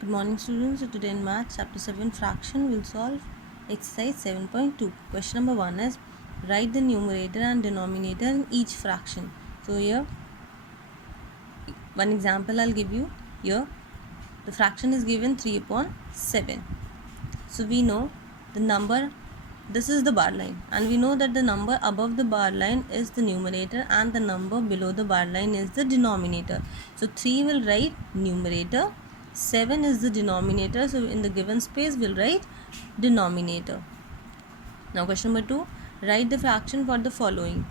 Good morning students. So today in math chapter 7 fraction we'll solve exercise 7.2. Question number 1 is write the numerator and denominator in each fraction. So here one example I'll give you. Here the fraction is given 3 upon 7. So we know the number, this is the bar line, and we know that the number above the bar line is the numerator and the number below the bar line is the denominator. So 3 will write numerator, 7 is the denominator, so in the given space we'll write denominator. Now question number 2, write the fraction for the following.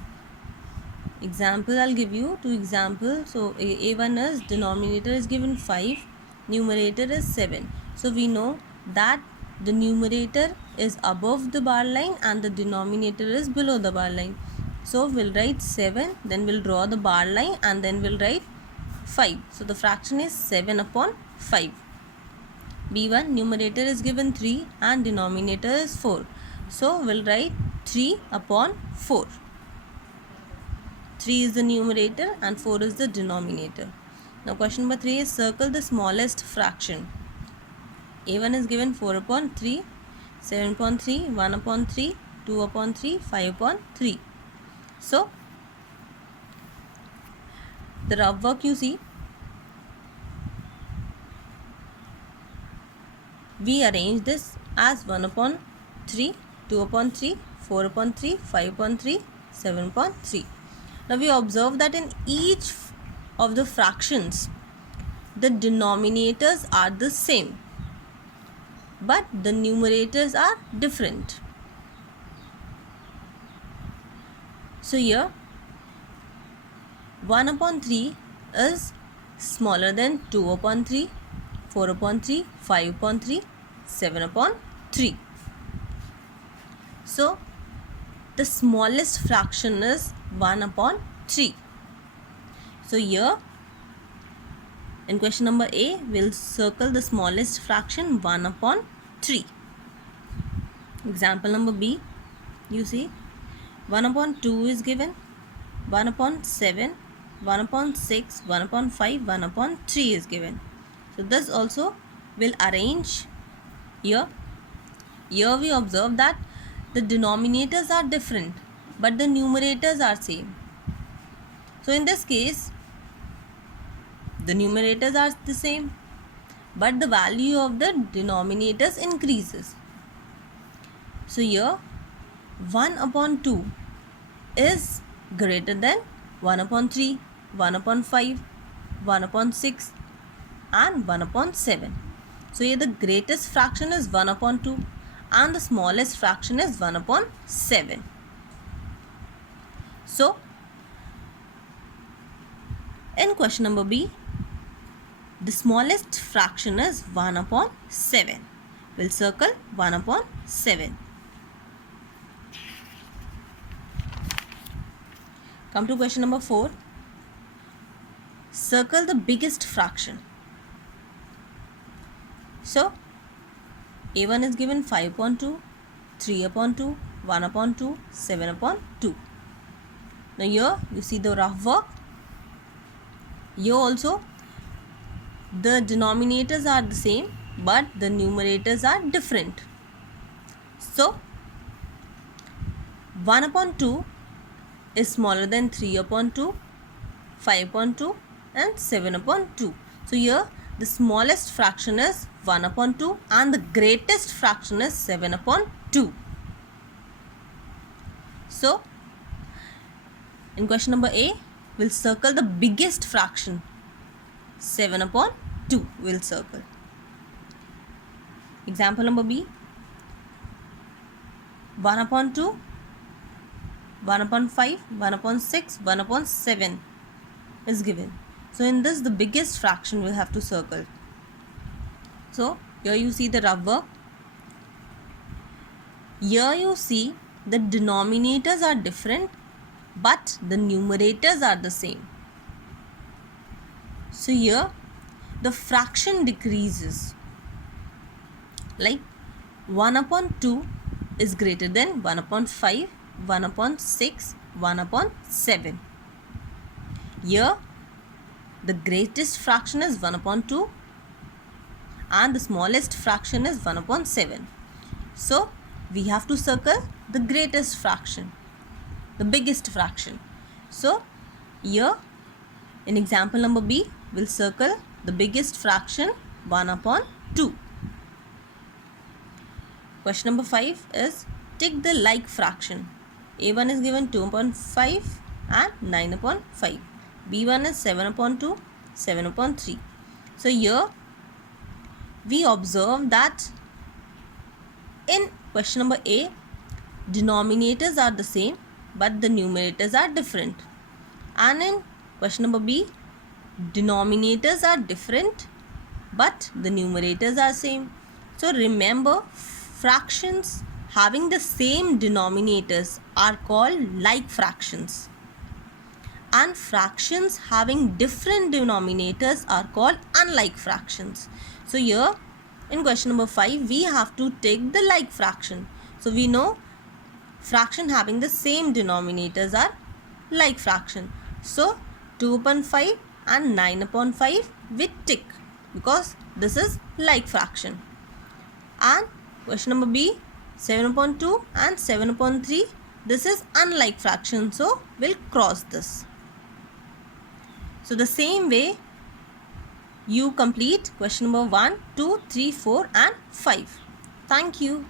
Example I'll give you two examples. So A1 is denominator is given 5, numerator is 7. So we know that the numerator is above the bar line and the denominator is below the bar line. So we'll write 7, then we'll draw the bar line and then we'll write 5. So the fraction is 7 upon 5. B1 numerator is given 3 and denominator is 4. So we'll write 3 upon 4. 3 is the numerator and 4 is the denominator. Now question number 3 is circle the smallest fraction. A1 is given 4 upon 3, 7 upon 3, 1 upon 3, 2 upon 3, 5 upon 3. So the rough work you see, we arrange this as 1 upon 3, 2 upon 3, 4 upon 3, 5 upon 3, 7 upon 3. Now we observe that in each of the fractions, the denominators are the same, but the numerators are different. So here 1 upon 3 is smaller than 2 upon 3, 4 upon 3, 5 upon 3, 7 upon 3. So the smallest fraction is 1 upon 3. So here in question number A, we'll circle the smallest fraction 1 upon 3. Example number B, you see 1 upon 2 is given, 1 upon 7, 1 upon 6, 1 upon 5, 1 upon 3 is given. So this also will arrange here. Here we observe that the denominators are different, but the numerators are same. So in this case, the numerators are the same, but the value of the denominators increases. So here 1 upon 2 is greater than 1 upon 3, 1 upon 5, 1 upon 6 and 1 upon 7. So here the greatest fraction is 1 upon 2 and the smallest fraction is 1 upon 7. So in question number B, the smallest fraction is 1 upon 7. We'll circle 1 upon 7. Come to question number 4. Circle the biggest fraction. So A1 is given 5 upon 2, 3 upon 2, 1 upon 2, 7 upon 2. Now here you see the rough work. Here also the denominators are the same, but the numerators are different. So 1 upon 2 is smaller than 3 upon 2, 5 upon 2 and 7 upon 2. So here the smallest fraction is 1 upon 2 and the greatest fraction is 7 upon 2. So in question number A, we'll circle the biggest fraction 7 upon 2 will circle. Example number B, 1 upon 2, 1 upon 5, 1 upon 6, 1 upon 7 is given. So in this the biggest fraction we'll have to circle. So here you see the rough work. Here you see the denominators are different, but the numerators are the same. So here the fraction decreases, like 1 upon 2 is greater than 1 upon 5, 1 upon 6, 1 upon 7. Here the greatest fraction is 1 upon 2 and the smallest fraction is 1 upon 7. So we have to circle the greatest fraction, the biggest fraction. So here in example number B, we'll circle the biggest fraction 1 upon 2. Question number 5 is take the like fraction. A1 is given 2 upon 5 and 9 upon 5. B1 is 7 upon 2, 7 upon 3. So here we observe that in question number A, denominators are the same but the numerators are different. And in question number B, denominators are different but the numerators are same. So remember, fractions having the same denominators are called like fractions, and fractions having different denominators are called unlike fractions. So here in question number 5 we have to take the like fraction. So we know fraction having the same denominators are like fraction. So 2 upon 5 and 9 upon 5 we tick because this is like fraction. And question number B, 7 upon 2 and 7 upon 3, this is unlike fraction, so we'll cross this. So the same way you complete question number 1, 2, 3, 4 and 5. Thank you.